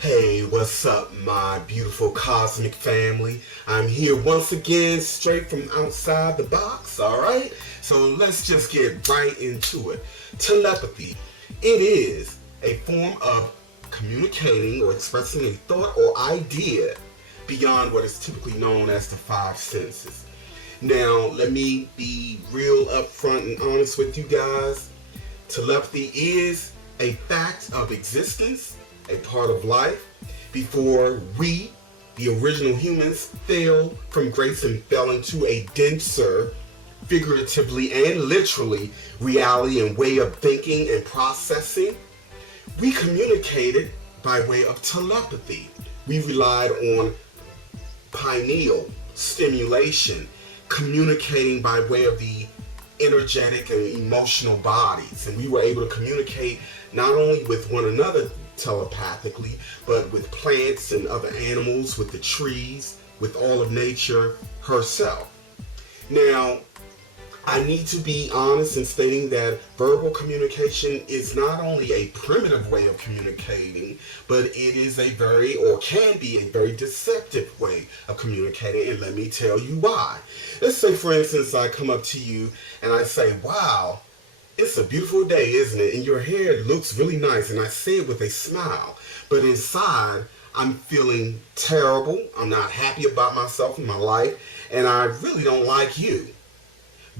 Hey, what's up, my beautiful cosmic family? I'm here once again, straight from outside the box, alright? So let's just get right into it. Telepathy. It is a form of communicating or expressing a thought or idea beyond what is typically known as the five senses. Now, let me be real upfront and honest with you guys. Telepathy is a fact of existence, a part of life, before we, the original humans, fell from grace and fell into a denser, figuratively and literally, reality and way of thinking and processing. We communicated by way of telepathy. We relied on pineal stimulation, communicating by way of the energetic and emotional bodies. And we were able to communicate not only with one another telepathically, but with plants and other animals, with the trees, with all of nature herself. Now, I need to be honest in stating that verbal communication is not only a primitive way of communicating, but it is a very, or can be a very deceptive way of communicating, and let me tell you why. Let's say, for instance, I come up to you and I say, wow, it's a beautiful day, isn't it? And your hair looks really nice, and I say it with a smile, but inside, I'm feeling terrible, I'm not happy about myself and my life, and I really don't like you.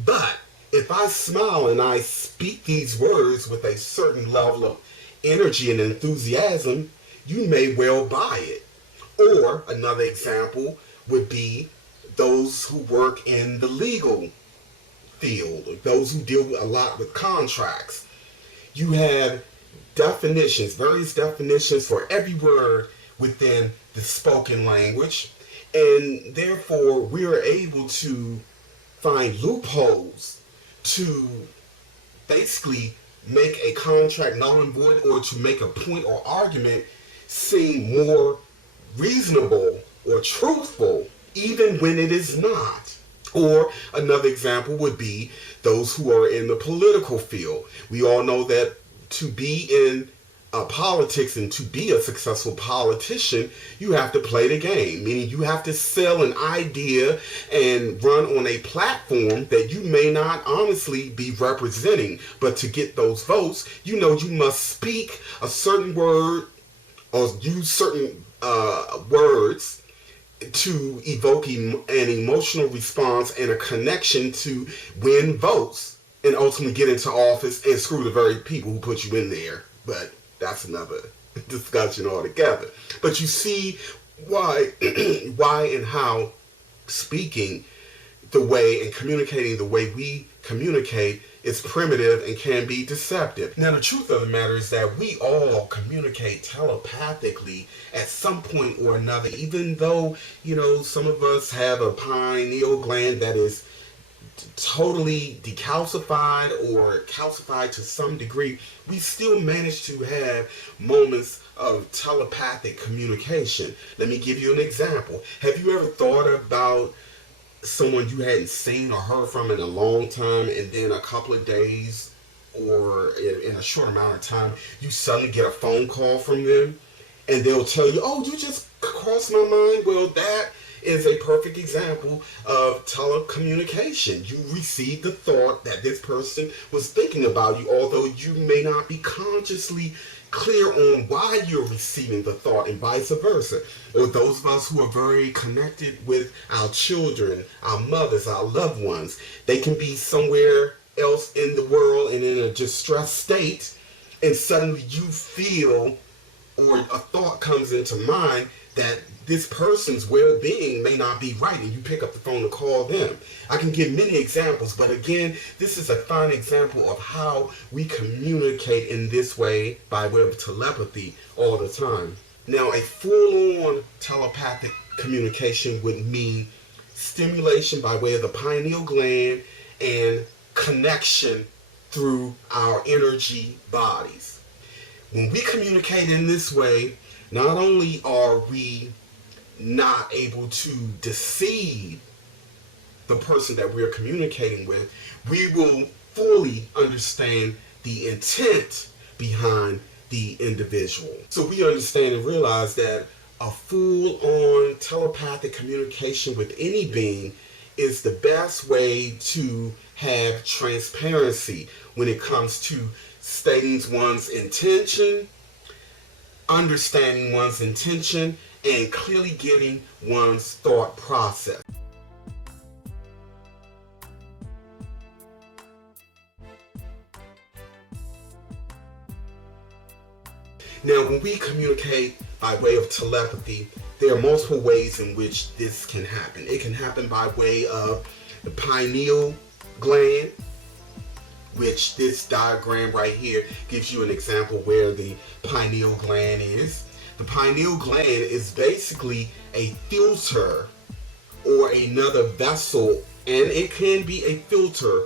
But if I smile and I speak these words with a certain level of energy and enthusiasm, you may well buy it. Or another example would be those who work in the legal field, or those who deal a lot with contracts. You have definitions, various definitions for every word within the spoken language, and therefore we are able to find loopholes to basically make a contract null and void, or to make a point or argument seem more reasonable or truthful even when it is not. Or another example would be those who are in the political field. We all know that to be in politics and to be a successful politician, you have to play the game, meaning you have to sell an idea and run on a platform that you may not honestly be representing. But to get those votes, you know you must speak a certain word or use certain words to evoke an emotional response and a connection to win votes and ultimately get into office and screw the very people who put you in there. But that's another discussion altogether. But you see why why and how speaking the way and communicating the way we communicate is primitive and can be deceptive. Now, the truth of the matter is that we all communicate telepathically at some point or another, even though, some of us have a pineal gland that is totally decalcified or calcified to some degree. We still manage to have moments of telepathic communication. Let me give you an example. Have you ever thought about someone you hadn't seen or heard from in a long time, and then a couple of days or in a short amount of time, you suddenly get a phone call from them and they'll tell you, oh, you just crossed my mind? Well, that is a perfect example of telecommunication. You received the thought that this person was thinking about you, although you may not be consciously clear on why you're receiving the thought, and vice versa. Or those of us who are very connected with our children, our mothers, our loved ones, they can be somewhere else in the world and in a distressed state, and suddenly you feel, or a thought comes into mind, that this person's well-being may not be right, and you pick up the phone to call them. I can give many examples, but again, this is a fine example of how we communicate in this way by way of telepathy all the time. Now, a full-on telepathic communication would mean stimulation by way of the pineal gland and connection through our energy bodies. When we communicate in this way, not only are we not able to deceive the person that we're communicating with, we will fully understand the intent behind the individual. So we understand and realize that a full-on telepathic communication with any being is the best way to have transparency when it comes to stating one's intention, understanding one's intention, and clearly getting one's thought process. Now, when we communicate by way of telepathy, there are multiple ways in which this can happen. It can happen by way of the pineal gland, which this diagram right here gives you an example where the pineal gland is. The pineal gland is basically a filter or another vessel, and it can be a filter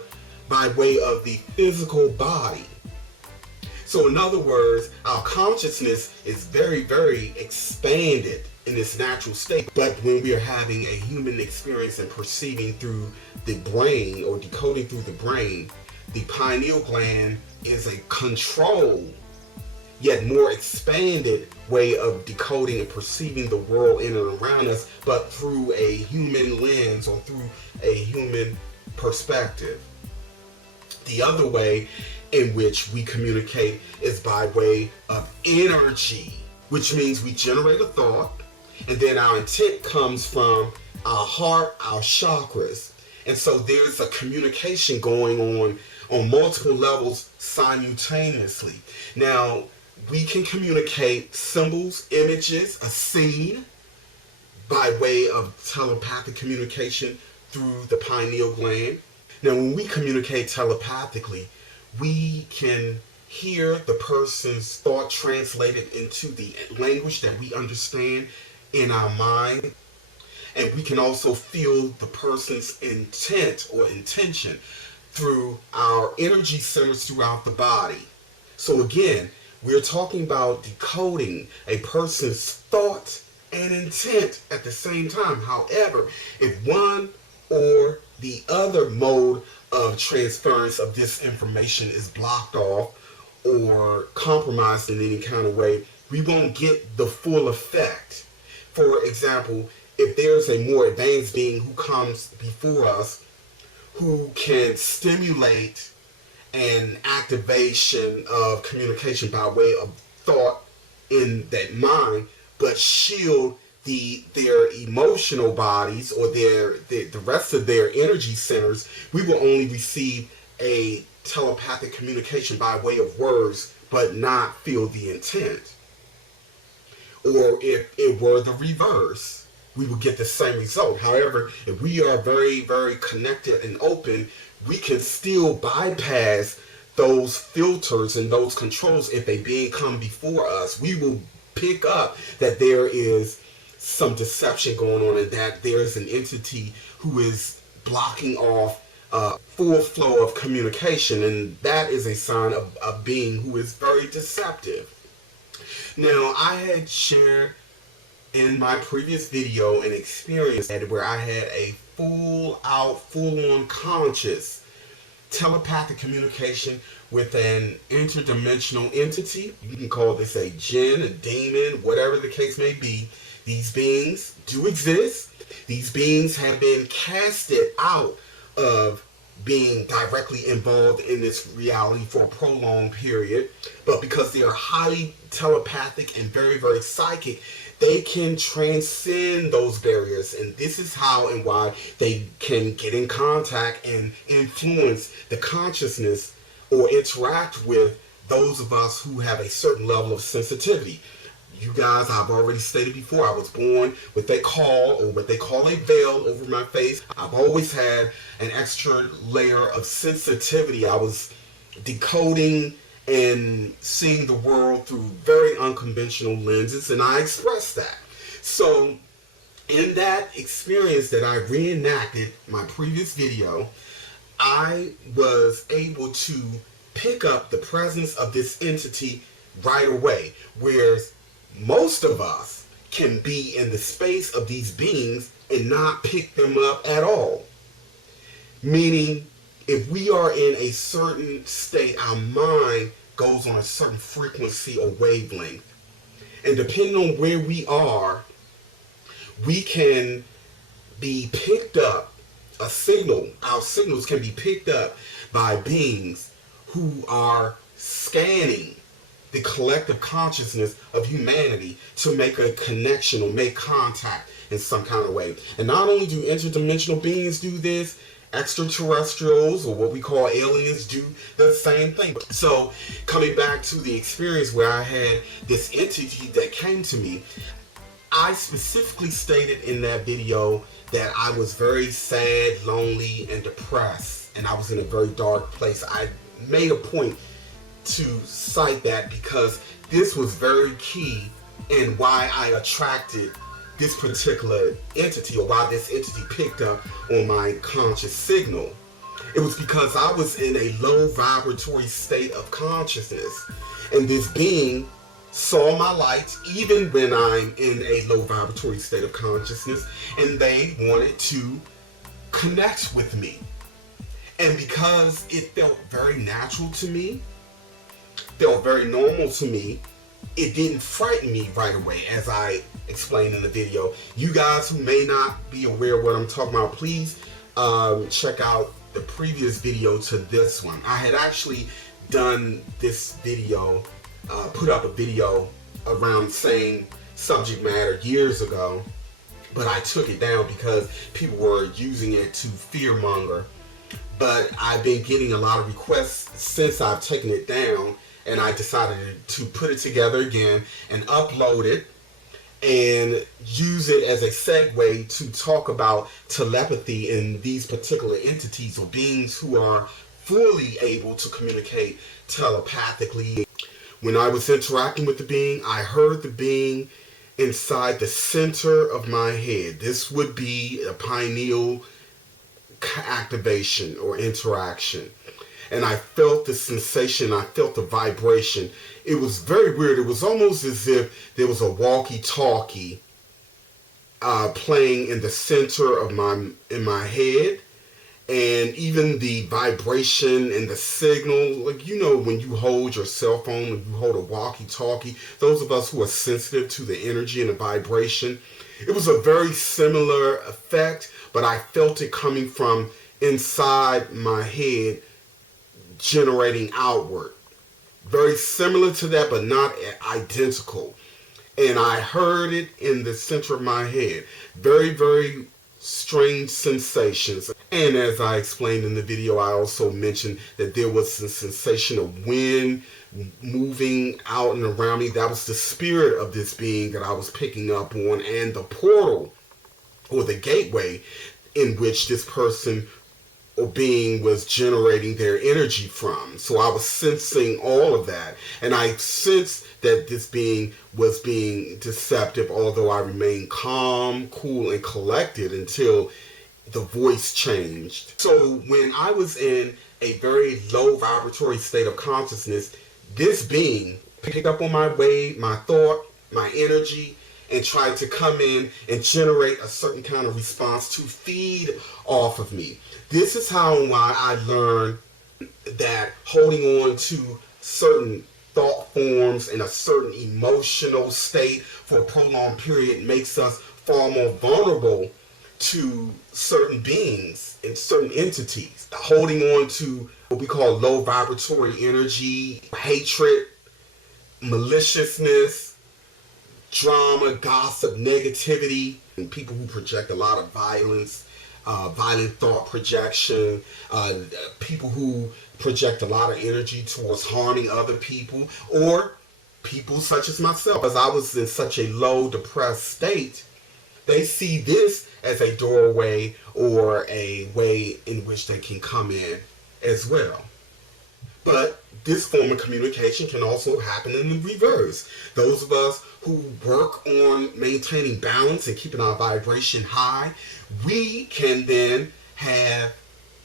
by way of the physical body. So in other words, our consciousness is very, very expanded in its natural state. But when we are having a human experience and perceiving through the brain or decoding through the brain, the pineal gland is a controlled, yet more expanded way of decoding and perceiving the world in and around us, but through a human lens or through a human perspective. The other way in which we communicate is by way of energy, which means we generate a thought, and then our intent comes from our heart, our chakras. And so there's a communication going on multiple levels simultaneously. Now, we can communicate symbols, images, a scene by way of telepathic communication through the pineal gland. Now, when we communicate telepathically, we can hear the person's thought translated into the language that we understand in our mind. And we can also feel the person's intent or intention through our energy centers throughout the body. So again, we're talking about decoding a person's thought and intent at the same time. However, if one or the other mode of transference of this information is blocked off or compromised in any kind of way, we won't get the full effect. For example, if there's a more advanced being who comes before us who can stimulate an activation of communication by way of thought in that mind, but shield their emotional bodies or the rest of their energy centers, we will only receive a telepathic communication by way of words, but not feel the intent. Or if it were the reverse, we will get the same result. However, if we are very, very connected and open, we can still bypass those filters and those controls. If a being come before us, we will pick up that there is some deception going on and that there's an entity who is blocking off full flow of communication, and that is a sign of a being who is very deceptive. Now, I had shared in my previous video an experience where I had a full-on conscious telepathic communication with an interdimensional entity. You can call this a jinn, a demon, whatever the case may be. These beings do exist. These beings have been casted out of being directly involved in this reality for a prolonged period. But because they are highly telepathic and very, very psychic, they can transcend those barriers. And this is how and why they can get in contact and influence the consciousness or interact with those of us who have a certain level of sensitivity. You guys, I've already stated before, I was born with what they call a veil over my face. I've always had an extra layer of sensitivity. I was decoding and seeing the world through very unconventional lenses, and I expressed that. So in that experience that I reenacted my previous video, I was able to pick up the presence of this entity right away, whereas most of us can be in the space of these beings and not pick them up at all. Meaning, if we are in a certain state, our mind goes on a certain frequency or wavelength. And depending on where we are, we can be picked up, our signals can be picked up by beings who are scanning the collective consciousness of humanity to make a connection or make contact in some kind of way. And not only do interdimensional beings do this, extraterrestrials, or what we call aliens, do the same thing. So coming back to the experience where I had this entity that came to me, I specifically stated in that video that I was very sad, lonely, and depressed, and I was in a very dark place. I made a point to cite that because this was very key in why I attracted this particular entity, or why this entity picked up on my conscious signal. It was because I was in a low vibratory state of consciousness, and this being saw my light even when I'm in a low vibratory state of consciousness, and they wanted to connect with me. And because it felt very natural to me, felt very normal to me, it didn't frighten me right away, as I explained in the video. You guys who may not be aware of what I'm talking about, please check out the previous video to this one. I had actually done this video, put up a video around the same subject matter years ago, but I took it down because people were using it to fearmonger. But I've been getting a lot of requests since I've taken it down, and I decided to put it together again and upload it and use it as a segue to talk about telepathy and these particular entities or beings who are fully able to communicate telepathically. When I was interacting with the being, I heard the being inside the center of my head. This would be a pineal activation or interaction. And I felt the sensation, I felt the vibration. It was very weird. It was almost as if there was a walkie-talkie playing in the center of my head. And even the vibration and the signal, like, you know, when you hold your cell phone and you hold a walkie-talkie, those of us who are sensitive to the energy and the vibration, it was a very similar effect, but I felt it coming from inside my head, generating outward. Very similar to that, but not identical. And I heard it in the center of my head. Very, very strange sensations. And as I explained in the video, I also mentioned that there was a sensation of wind moving out and around me. That was the spirit of this being that I was picking up on, and the portal or the gateway in which this person or being was generating their energy from. So I was sensing all of that, and I sensed that this being was being deceptive, although I remained calm, cool, and collected until the voice changed. So when I was in a very low vibratory state of consciousness, this being picked up on my wave, my thought, my energy, and tried to come in and generate a certain kind of response to feed off of me. This is how and why I learned that holding on to certain thought forms in a certain emotional state for a prolonged period makes us far more vulnerable to certain beings and certain entities. Holding on to what we call low vibratory energy, hatred, maliciousness, drama, gossip, negativity, and people who project a lot of violence, violent thought projection, people who project a lot of energy towards harming other people, or people such as myself. As I was in such a low, depressed state, they see this as a doorway or a way in which they can come in as well. But this form of communication can also happen in the reverse. Those of us who work on maintaining balance and keeping our vibration high, we can then have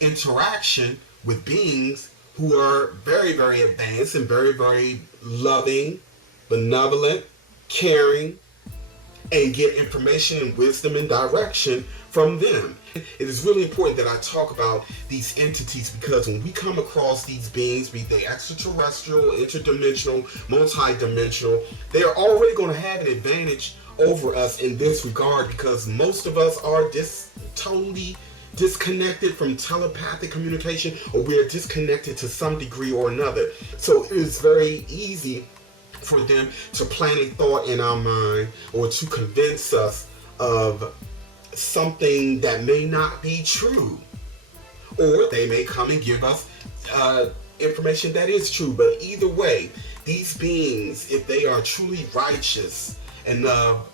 interaction with beings who are very, very advanced and very, very loving, benevolent, caring, and get information and wisdom and direction from them. It is really important that I talk about these entities, because when we come across these beings, be they extraterrestrial, interdimensional, multidimensional, they are already going to have an advantage over us in this regard, because most of us are totally disconnected from telepathic communication, or we are disconnected to some degree or another. So it is very easy for them to plant a thought in our mind, or to convince us of something that may not be true, or they may come and give us information that is true. But either way, these beings, if they are truly righteous and love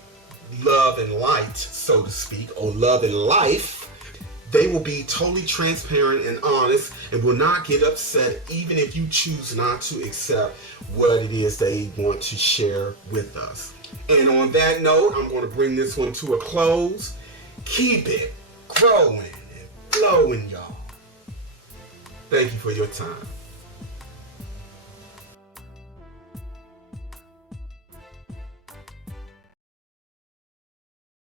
and light, so to speak, or love and life, they will be totally transparent and honest, and will not get upset even if you choose not to accept what it is they want to share with us. And on that note, I'm going to bring this one to a close. Keep it growing and flowing, y'all. Thank you for your time.